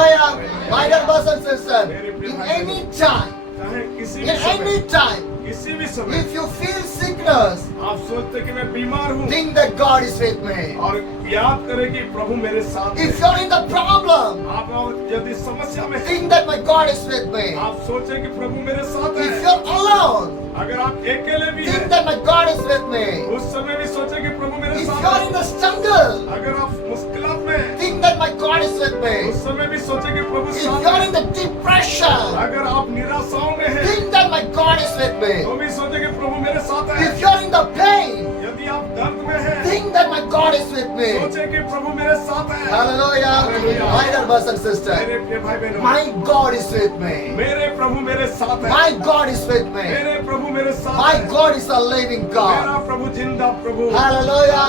Hallelujah. My dear brothers and sisters, in any time, चाहे किसी in भी समय, any time, किसी भी समय if you feel sickness, आप सोचते कि मैं बीमार हूँ think that God is with me. और याद करें कि प्रभु मेरे साथ है। If you're in the problem, आप यदि समस्या में हैं, think that my God is with me. आप सोचें कि प्रभु मेरे साथ If है। you're alone, अगर आप अकेले भी think हैं, that my God is with me. उस समय भी सोचें कि प्रभु मेरे If साथ you're in है। the struggle, अगर आप मुश्किलात में हैं, think that my God is with me. उस समय भी सोचें कि प्रभु If साथ you're है। in the depression, अगर आप निराशाओं में हैं, think that my God is with me. तो भी सोचें कि प्रभु मेरे साथ है। If you're in the pain, यदि आप दर्द में हैं, think that my God is with me. सोचें कि प्रभु मेरे साथ है। Hallelujah. My dear brothers and sisters, मेरे प्रिय भाई बहनों, my God is with me. मेरे प्रभु मेरे साथ है। My God is with me. मेरे प्रभु मेरे साथ My है। God is a living मेरा God. प्रभु जिंदा प्रभु। Hallelujah.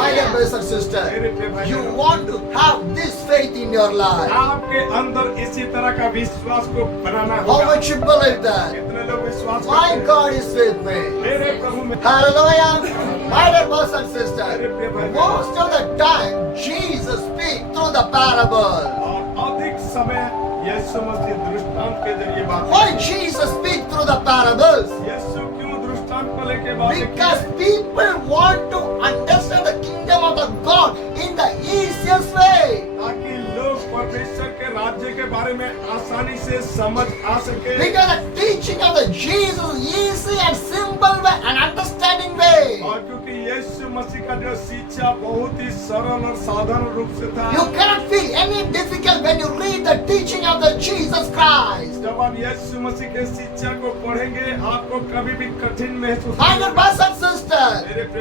My dear brothers and मेरे sisters, प्रिय भाई you बहनों, want to have this faith in your life. आपके अंदर इसी तरह का विश्वास को बनाना How होगा। much you believe that? कितने लोग विश्वास My करते हैं? God is with me. मेरे प्रभु में Hallelujah. My dear brothers and sisters, मेरे प्रिय भाई बहनों, most of the time Jesus speaks through the parable. और अधिक समय यीशु मसीह दृष्टांत के जरिए बात Why करते हैं। Jesus speaks through the parables? यीशु क्यों दृष्टांत को लेके बातें की? Because people want to understand the kingdom of the God in the easiest way. ताकि लोग परमेश्वर के राज्य के बारे में आसानी से समझ आ सके। Because the teaching of the Jesus is easy and simple way and understanding way. और क्योंकि यीशु मसीह का जो शिक्षा बहुत ही सरल और साधारण रूप से था। You cannot feel any difficult when you read the teaching of the Jesus Christ. जब आप यीशु मसीह के शिक्षा को पढ़ेंगे आपको कभी भी कठिन महसूस My नहीं dear होगा। brothers and sisters,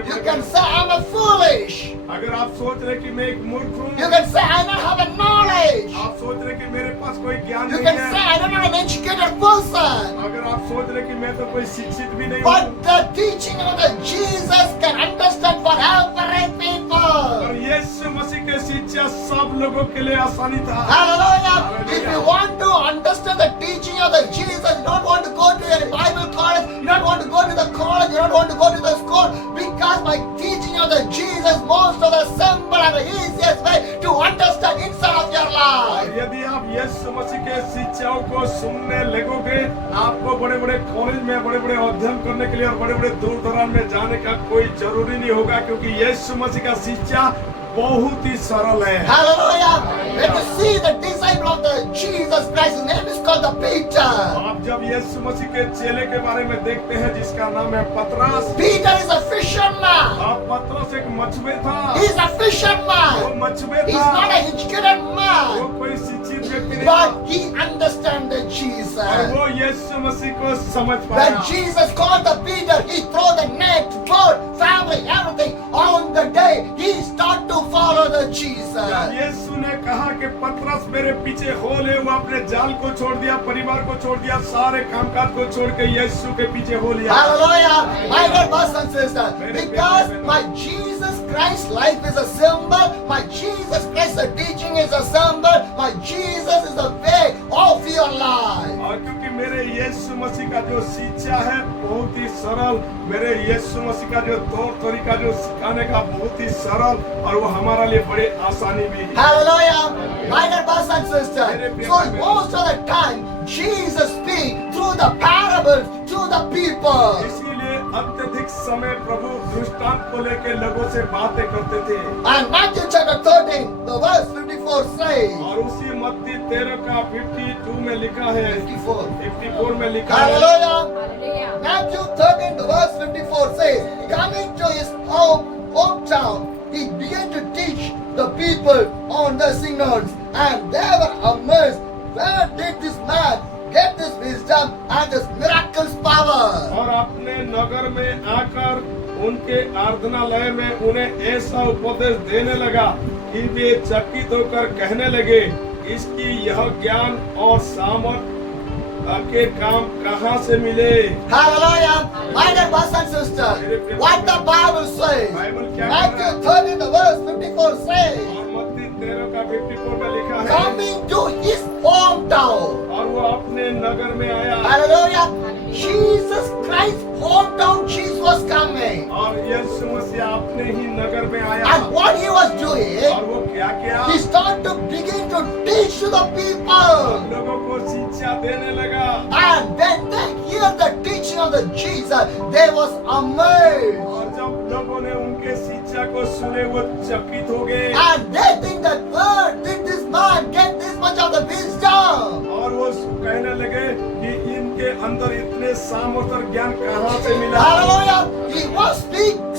you can say I'm a foolish. अगर आप सोच रहे कि मैं एक मूर्ख हूँ, You can say I don't have a knowledge. आप सोच रहे कि मेरे पास कोई ज्ञान You नहीं can say है, I don't know an educated person. अगर आप सोच रहे कि मैं तो कोई शिक्षित भी नहीं हूँ, But the teaching of the Jesus can understand for every people. और यीशु मसीह के शिक्षा सब लोगों के लिए आसानी था। Hallelujah. If you want to understand the teaching of the Jesus, you don't want to go to a Bible college, you don't want to go to the college, you don't want to go to the school, because by teaching of the Jesus, most of the simple and the easiest way to understand inside of your और life. यदि आप यीशु मसीह के शिक्षाओं को सुनने लगोगे, आपको बड़े बड़े कॉलेज में बड़े बड़े अध्ययन करने के लिए और बड़े बड़े दूर दराज में जाने का कोई जरूरी नहीं होगा, क्योंकि यीशु मसीह का शिक्षा बहुत ही सरल है। Hallelujah. When you see the disciple of the Jesus Christ, his name is called the Peter. आप जब यीशु मसीह के चेले के बारे में देखते हैं जिसका नाम है पतरस, Peter is a fisherman. और पतरस एक मछुए था। He's a वो fisherman. मछुए He's था, not an educated वो man. कोई शिक्षित व्यक्ति नहीं था, But he understands the और Jesus. वो यीशु मसीह को समझ When पाया। Jesus called the Peter, he threw the net, boat, family, everything. On the day, he started to follow the जब Jesus. यीशु ने कहा कि पतरस मेरे पीछे हो ले, वो अपने जाल को छोड़ दिया, परिवार को छोड़ दिया, सारे कामकाज को छोड़ के यीशु के पीछे हो लिया। Hallelujah. My dear brothers and sisters, because my Jesus Christ life is a symbol, my Jesus Christ the teaching is a symbol, my Jesus is the way of your life. और क्योंकि मेरे यीशु मसीह का जो शिक्षा है बहुत ही सरल, मेरे यीशु मसीह का जो तौर तरीका जो सिखाने का बहुत ही सरल, और वो हमारा लिए बड़ी आसानी भी है। Hallelujah. My dear brothers and sisters, so most of the time, Jesus speaks through the parables to the people. इसीलिए अत्यधिक समय प्रभु दृष्टांत को लेकर लोगों से बातें करते थे। And Matthew chapter 13, the verse 54 says, और उसी मत्ती 13 का 52 में लिखा है, 54 में लिखा है, Hallelujah. Matthew 13, the verse 54 says, coming to his hometown, he began to teach the people on the synagogues, and they were amazed. Where did this man get this wisdom and this miraculous power? और अपने नगर में आकर उनके आराधनालय में उन्हें ऐसा उपदेश देने लगा कि वे चकित होकर कहने लगे, इसकी यह ज्ञान और सामर्थ के काम कहाँ से मिले। Hallelujah. My dear brothers and sisters, what the Bible says, Matthew 13, the verse 54 says, और मत्ती 13 का 54 में लिखा है, coming to his hometown. और वो अपने नगर में आया। Hallelujah. Jesus Christ hometown, Jesus was coming. और यीशु मसीह अपने ही नगर में आया And what he was doing, और वो क्या किया? he started to begin to teach to the people. लोगों को शिक्षा देने लगा And when they hear the teaching of the Jesus, they was amazed. और जब लोगों ने उनके शिक्षा को सुने वो चकित हो गए And they think that, where did this man get this much of the wisdom? और वो कहने लगे कि इनके अंदर इतने सामर्थ और ज्ञान कहाँ से मिला? Hallelujah. He was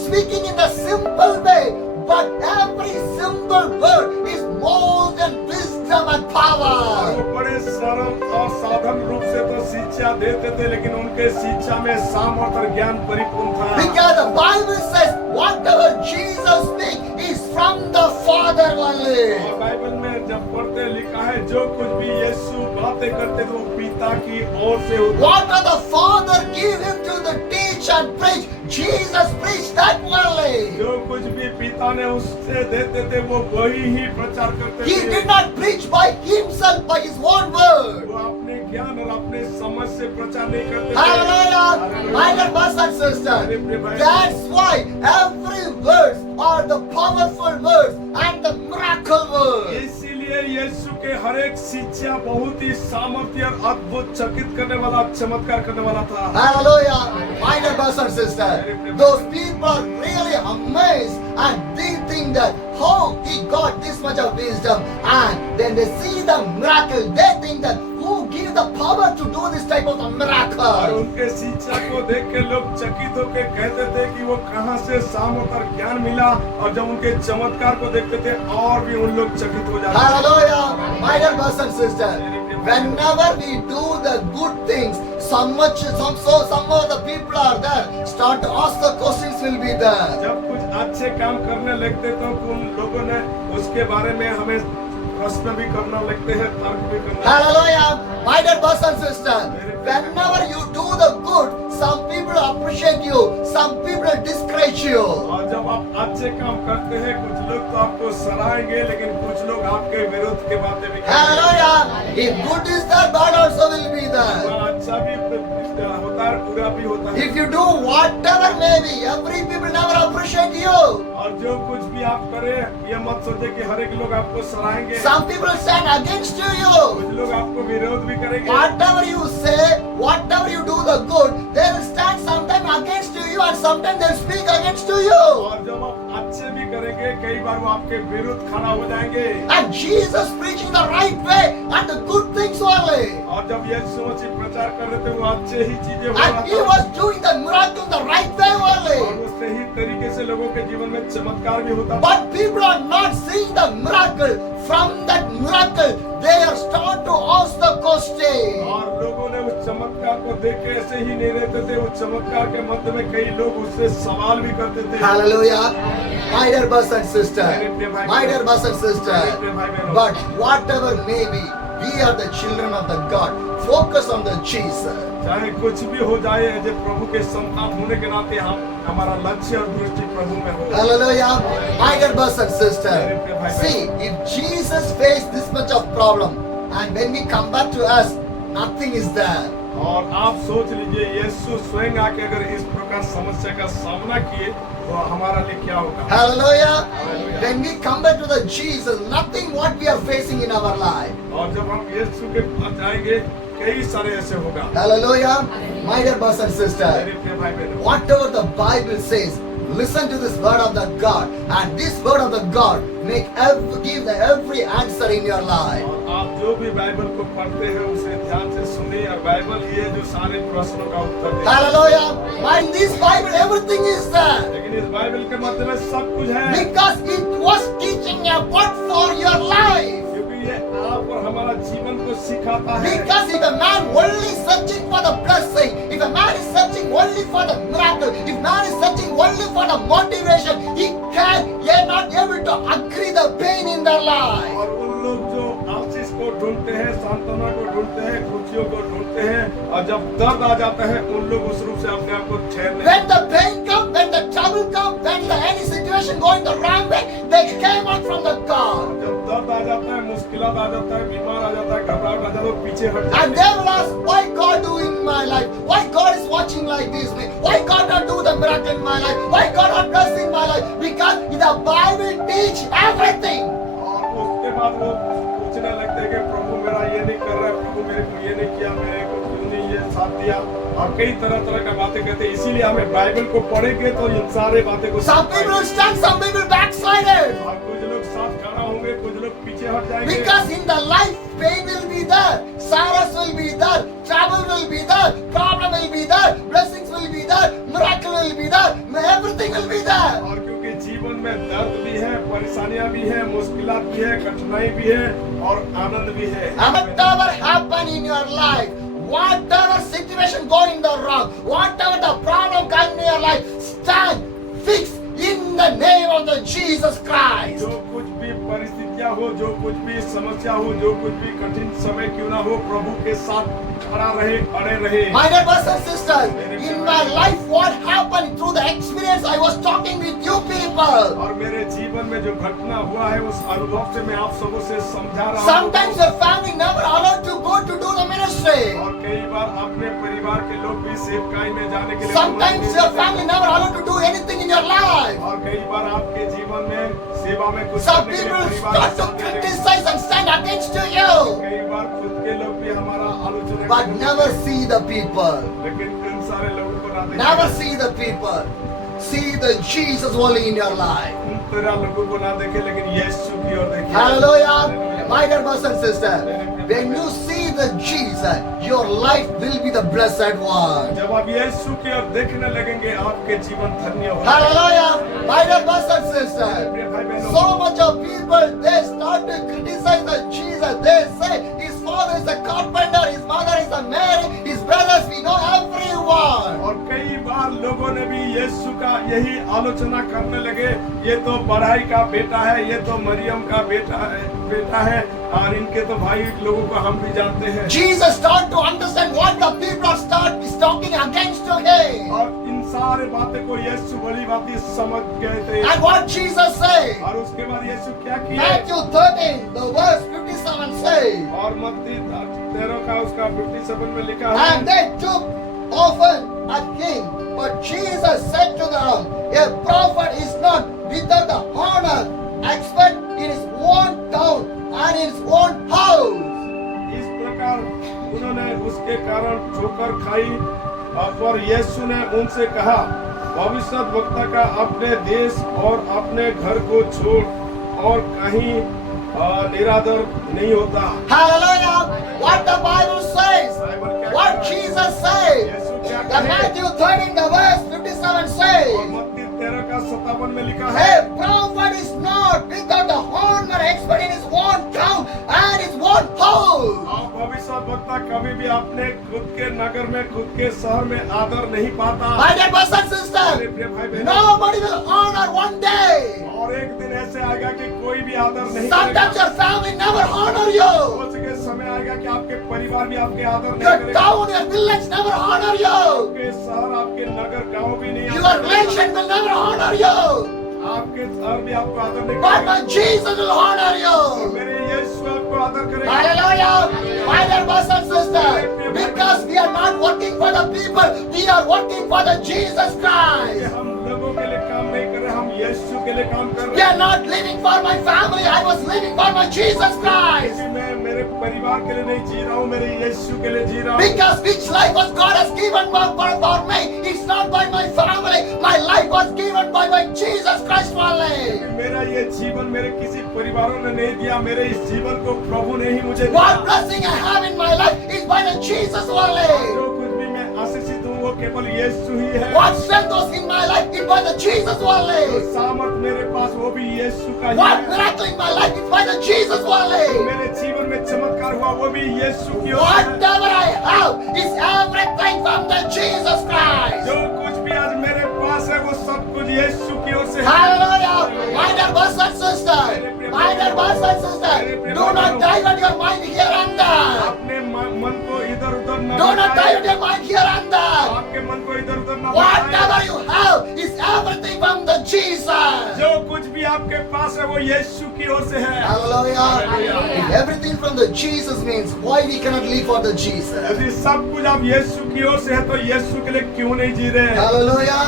speaking in a simple way, but every simple word is more than wisdom and और power. वो बड़े सरल और साधारण रूप से तो शिक्षा देते थे लेकिन उनके शिक्षा में सामर्थ और ज्ञान परिपूर्ण था Because the Bible says, whatever Jesus speaks is from the Father only. और बाइबल में जब पढ़ते लिखा है जो कुछ भी यीशु बातें करते थे वो पिता की ओर से होता What the Father give him to the teach and preach, Jesus preached that only. जो कुछ भी पिता ने उससे देते थे वो वही ही प्रचार करते He थे did not preach by himself, by his own word. वो अपने ज्ञान और अपने समझ से प्रचार नहीं करते थे Hallelujah. My dear brothers and sisters, that's why every words are the powerful words and the miracle words. इसीलिए यीशु के हर एक शिक्षा बहुत ही सामर्थ्य और अद्भुत चकित करने वाला चमत्कार करने वाला था Hallelujah. My dear brothers and sisters, those people are really amazed and they think that how he got this much of wisdom, and then they see the miracle, they think that who give the power to do this type of a और miracle. उनके शिक्षा को देख के लोग चकित होकर कहते थे कि वो कहाँ से सामर्थ और ज्ञान मिला और जब उनके चमत्कार को देखते थे और भी उन लोग चकित हो जाते थे Hallelujah. My dear brothers and sisters, whenever we do the good things, some of the people are there, start to ask the questions will be there. जब कुछ अच्छे काम करने लगते तो उन लोगों ने उसके बारे में हमें प्रश्न भी करना लगते हैं तर्क भी करना Hallelujah. My dear brothers and sisters, whenever you do the good, some people appreciate you, some people discourage you. और जब आप अच्छे काम करते हैं कुछ लोग तो आपको सराहेंगे लेकिन कुछ लोग आपके विरुद्ध के बातें भी करेंगे Hallelujah. If good is there, bad also will be there. वहाँ अच्छा भी होता है बुरा भी होता है If you do whatever may be, every people never appreciate you. और जो कुछ भी आप करें ये मत सोचे कि हर एक लोग आपको सराहेंगे Some people stand against you. कुछ लोग आपको विरोध भी करेंगे Whatever you say, whatever you do the good, they will stand sometime against you and sometimes they'll speak against you. और जब आप अच्छे भी करेंगे कई बार वो आपके विरुद्ध खड़ा हो जाएंगे And Jesus preaching the right way and the good things only. और जब यीशु मसीह प्रचार कर रहे थे वो अच्छे ही चीजें हो रहा And he था was doing the miracle the right way और only. वो सही तरीके से लोगों के जीवन में चमत्कार भी होता था But people are not seeing the miracle. From that miracle, they are start to ask the question. और लोगों ने उस चमत्कार को देख के ऐसे ही नहीं रहते थे उस चमत्कार के मध्य में कई लोग उससे सवाल भी करते थे Hallelujah. My dear brothers and sisters, my dear brothers and sisters, but whatever may be, we are the children of the God. Focus on the Jesus. चाहे कुछ भी हो जाए जब प्रभु के संतान होने के नाते हम हमारा लक्ष्य और दृष्टि प्रभु में हो Hallelujah. My dear brothers and sisters, see, if Jesus faced this much of problem, and when we come back to us, nothing is there. और आप सोच लीजिए यीशु स्वयं आके अगर इस प्रकार समस्या का सामना किए तो हमारा लिए क्या होगा Hallelujah. When we come back to the Jesus, nothing what we are facing in our life. और जब हम यीशु के पास जाएंगे कई सारे ऐसे होगा Hallelujah. My dear brothers and sisters, मेरे प्रिय भाई बहनों whatever the Bible says, listen to this word of the God, and this word of the God give the every answer in your life. और आप जो भी बाइबल को पढ़ते हैं उसे ध्यान से सुनिए और बाइबल ये जो सारे प्रश्नों का उत्तर दे Hallelujah. In this Bible, everything is there. लेकिन इस बाइबल के मध्य में सब कुछ है Because it was teaching a what for your life. क्योंकि ये आप और हमारा जीवन को सिखाता है Because if a man only searching for the blessing, if a man is searching only for the miracle, if man is searching only for the motivation, he are not able to agree the pain in their life. और उन लोग जो आशीष को ढूंढते हैं सांत्वना को ढूंढते हैं खुशियों को ढूंढते हैं और जब दर्द आ जाता है उन लोग उस रूप से अपने आप को ठहरने When the pain comes, when the trouble comes, when the any situation going the wrong way, they came out from the God. जब दर्द दर्द आ जाता है, मुश्किलात आ जाता है, बीमार आ जाता है, घबराहट आ जाता है, वो पीछे हट And जाते they हैं। will ask, why God doing in my life? Why God is watching like this? Why God not do the miracle in my life? Why God not blessing my life? Because the Bible teach everything. और उसके बाद वो पूछने लगते हैं कि प्रभु मेरा ये नहीं कर रहा है, प्रभु मेरे को ये नहीं किया, मेरे को क्यों नहीं ये साथ दिया, और कई तरह तरह का बातें कहते हैं। इसीलिए हमें बाइबल को पढ़ेंगे तो इन सारे बातें को Some people will stand, some people backslided. और कुछ लोग साथ खड़ा होंगे, कुछ लोग पीछे हट जाएंगे। Because in the life, pain will be there, sorrows will be there, trouble will be there, problem will be there, blessings will be there, miracle will be there, everything will be there. और क्योंकि जीवन में दर्द भी है, परेशानियां भी है, मुश्किलात भी है, कठिनाई भी है और आनंद भी है। And whatever happen in your life, whatever situation going the wrong, whatever the problem come in your life, stand fix in the name of the Jesus Christ. जो कुछ भी परिस्थितियां हो, जो कुछ भी समस्या हो, जो कुछ भी कठिन समय क्यों ना हो, प्रभु के साथ खड़ा रहे, अड़े रहे। My dear brothers and sisters, in my life what happened through the experience I was talking with you people. और मेरे जीवन में जो घटना हुआ है उस अनुभव से मैं आप सबों से समझा रहा हूँ। Sometimes your family never allowed to go to do the ministry. और कई बार अपने परिवार के लोग भी सेवकाई में जाने के लिए Sometimes your family never allowed to do anything in your life. और कई बार आपके जीवन में सेवा में कुछ Some करने के people लिए परिवार start के to साथ नहीं देते। criticize and stand against you. कई बार खुद के लोग भी हमारा आलोचना But करते हैं। never see the people. लेकिन इन सारे लोगों को ना देखें। Never see the people. See the Jesus only in your life. उन तरह लोगों को ना देखें, लेकिन यीशु की ओर देखिए। Hallelujah. My dear brothers and sisters, when you see the Jesus, your life will be the blessed one. जब आप यीशु की ओर देखने लगेंगे, आपके जीवन धन्य होगा। Hallelujah. My dear brothers and sisters, प्रिय भाई बहनों, so much of people, they start to criticize the Jesus. They say his father is a carpenter, his mother is a Mary, his brothers, we know everyone. और कई बार लोगों ने भी यीशु का यही आलोचना करने लगे, ये तो बढ़ाई का बेटा है, ये तो मरियम का बेटा है और इनके तो भाई लोगों को हम भी जानते हैं। Jesus started to understand what the people is talking against him. और इन सारे बातें को यीशु भली बातें समझ गए थे। And what Jesus said, और उसके बाद यीशु क्या किए? Matthew 13, the verse 57 says, और मत्ती 13 का उसका 57 में लिखा है। and they took often at him, but Jesus said to them, a prophet is not without the honor, except in his own town and in his own house. इस प्रकार उन्होंने उसके कारण ठोकर खाई, पर यीशु ने उनसे कहा, भविष्यद्वक्ता का अपने देश और अपने घर को छोड़ और कहीं निरादर नहीं होता। Hallelujah! What the Bible says, Bible क्या what कहता है? Jesus said, यीशु क्या the कहे? Matthew 13, the verse 57 और says, मत्ती 13 का 57 में लिखा है, a prophet is not without the honor, expert in his own town and his own house. आप भविष्यद्वक्ता कभी भी अपने खुद के नगर में, खुद के शहर में आदर नहीं पाता। My dear brothers and मेरे sisters, प्रिय भाई बहनों, nobody will honor one day. और एक दिन ऐसे आएगा कि कोई भी आदर नहीं Sometimes करेगा। your family never honor you. हो सके समय आएगा कि आपके परिवार भी आपके आदर नहीं Your करेगा। town, your village never honor you. आपके शहर, आपके नगर, गांव भी नहीं Your आदर करेगा। relation will never honor you. आपके शहर भी आपको आदर नहीं But करेगा। my Jesus will honor और you. मेरे यीशु आपको आदर करेगा। Hallelujah. My dear brothers and sisters, because we are not working for the people, we are working for the Jesus कि Christ. हम लोगों के लिए काम नहीं कर रहे, हम यीशु के लिए काम कर We रहे are हैं। not living for my family, I was living for my Jesus Christ. किसी मैं मेरे परिवार के लिए नहीं जी रहा हूँ, मेरे यीशु के लिए जी रहा हूँ। Because which life was God has given for me, it's not by my family, my life was given by my Jesus Christ only. मेरा ये जीवन मेरे किसी परिवारों ने नहीं दिया, मेरे इस जीवन को प्रभु ने ही मुझे दिया। What blessing I have in my life is by the Jesus only. जो कुछ भी मैं आशीषित हूँ वो केवल यीशु ही है। What strength was in my life is by the Jesus जो only. सामर्थ मेरे पास वो भी यीशु का ही What है। miracle in my life is by the Jesus only. मेरे जीवन में चमत्कार हुआ वो भी यीशु की ओर से है। Whatever I have is everything from the Jesus Christ. जो कुछ भी आज मेरे पास है वो सब कुछ यीशु की ओर से है। Hallelujah. My dear brothers and sisters, my dear brothers and sisters, do not divert your mind here and there. अपने मन को इधर उधर न Do not भटकाएं। divert your mind here and there. आपके मन को इधर उधर न भटकाएं। Whatever you have is everything from the Jesus. जो कुछ भी आपके पास है वो यीशु की ओर से है। Hallelujah. If everything from the Jesus means, why we cannot live for the Jesus? यदि सब कुछ आप यीशु की ओर से है तो यीशु के लिए क्यों नहीं जी रहे? Hallelujah.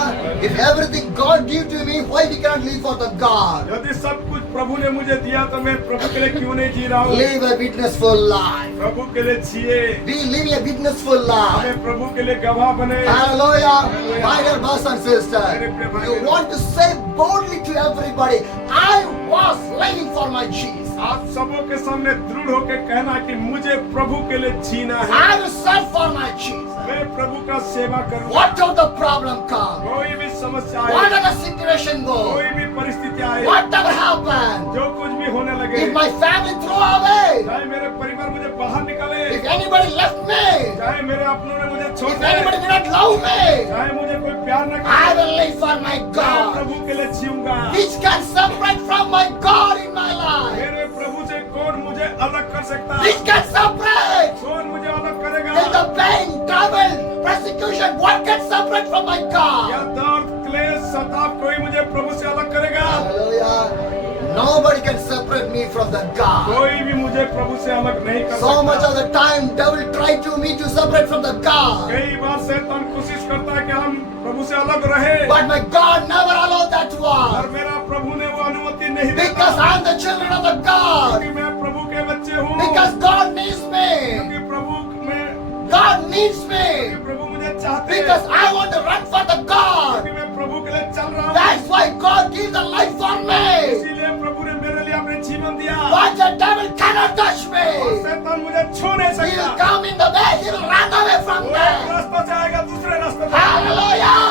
If everything God give to me, why we cannot live for the God? यदि सब कुछ प्रभु ने मुझे दिया तो मैं प्रभु के लिए क्यों नहीं जी रहा हूँ? Live a witnessful life. प्रभु के लिए जिए, Be living a witnessful life. हमें प्रभु के लिए गवाह बने। Hallelujah. My dear brothers and sisters, you want to say boldly to everybody, I was living for my Jesus. आप सबों के सामने दृढ़ होकर कहना कि मुझे प्रभु के लिए जीना है, I will serve for my Jesus. मैं प्रभु का सेवा करूँ। Whatever the problem comes, कोई भी समस्या आए, whatever the situation goes, कोई भी परिस्थिति आए, whatever happens, जो कुछ भी होने लगे, if my family throw away, चाहे मेरे परिवार मुझे बाहर निकाले, if anybody left me, चाहे मेरे अपनों ने मुझे छोड़ if दिया, anybody did not love me, चाहे मुझे कोई प्यार न I करे, will live for my मैं God. प्रभु के लिए जीऊंगा। Which can separate from my God in my life? मेरे प्रभु से कौन मुझे अलग कर सकता है? Which can separate? कौन मुझे अलग करेगा? Is the pain, trouble, persecution, what can separate from my या God? दर्द, क्लेश, सताव कोई मुझे प्रभु से अलग करेगा? Hallelujah. Nobody can separate me from the God. कोई भी मुझे प्रभु से अलग नहीं कर So much सकता। of the time, devil try to me to separate from the God. कई बार शैतान कोशिश करता है कि हम प्रभु से अलग रहे, But my God never allowed that और one. मेरा प्रभु ने वो अनुमति नहीं Because देता, I am the children of the God. क्योंकि मैं प्रभु के बच्चे हूँ, Because God needs me. क्योंकि प्रभु में God needs me. क्योंकि प्रभु मुझे चाहते हैं, Because I want to run for the God. क्योंकि मैं प्रभु के लिए चल रहा हूँ। That's why God gives the life for me. इसीलिए प्रभु ने मेरे लिए अपने जीवन दिया, But the devil cannot touch और me. शैतान मुझे छू नहीं He will सकता। come in the way. He will run away from वो me. एक रास्ता से आएगा, दूसरे रास्ते से। Hallelujah.